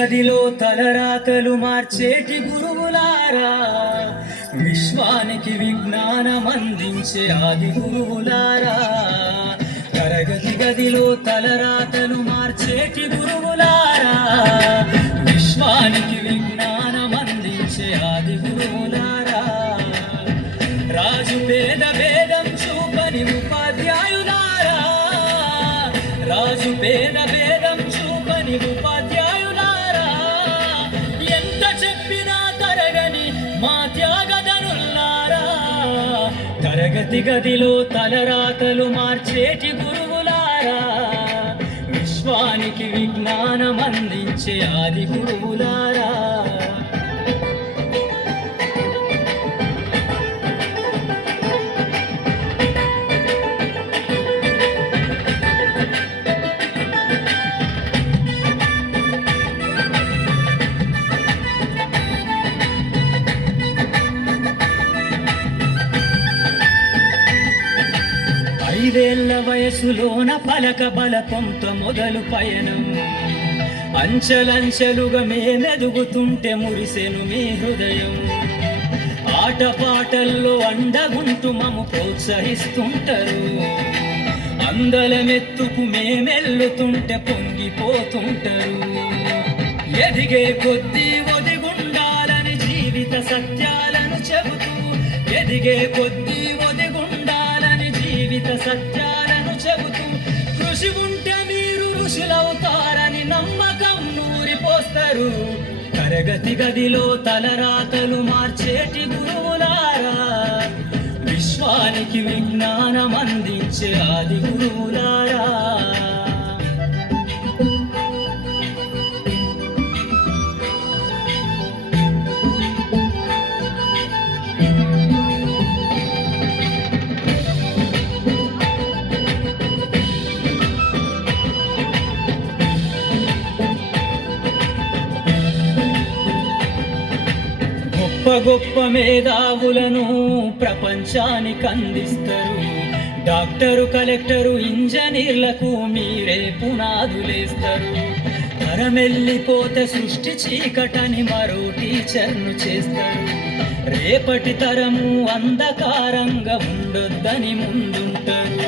గదిలో తలరాతలు మార్చేటి గురువులారా, విశ్వానికి విజ్ఞానం అందించే ఆది గురువులారా. తరగతి గదిలో తలరాతలు మార్చేటి గురువులారా, విశ్వానికి విజ్ఞానం అందించే ఆది గురువులారా. రాజు పేద భేదం చూపని ఉపాధ్యాయులారా, రాజు పేద భేదం చూపని ఉపాధ్యాయులారా. ఎంత చెప్పినా తరగని మా త్యాగదనులారా, తరగతి గదిలో తలరాతలు మార్చేటి గురువులారా, విశ్వానికి విజ్ఞానం అందించే ఆది గురువులారా. ఐదేళ్ల వయసులోన పలక బలపంతో మొదలు పయనం, అంచెలంచెలుగా మేమెదుగుతుంటే మురిసెను మీ హృదయం. ఆటపాటల్లో అండగుంటూ మము ప్రోత్సహిస్తుంటారు, అందలమెత్తుకు మేమెల్లుతుంటే పొంగిపోతుంటారు. ఎదిగే కొద్దీ ఒదిగుండాలని జీవిత సత్యాలను చెబుతూ, ఎదిగే కొద్దీ జీవిత సత్యాలను చెబుతూ, కృషి ఉంటే మీరు ఋషులవుతారని నమ్మకం నూరిపోస్తారు. తరగతి గదిలో తలరాతలు మార్చేటి గురువులారా, విశ్వానికి విజ్ఞానం అందించే ఆది గురువులారా. గొప్ప గొప్ప మేధావులను ప్రపంచానికి అందిస్తారు. డాక్టరు, కలెక్టరు, ఇంజనీర్లకు మీరే పునాదులేస్తారు. తరమెల్లిపోతే సృష్టి చీకటని మరో టీచర్ను చేస్తారు. రేపటి తరము అంధకారంగా ఉండొద్దని ముందుంటారు.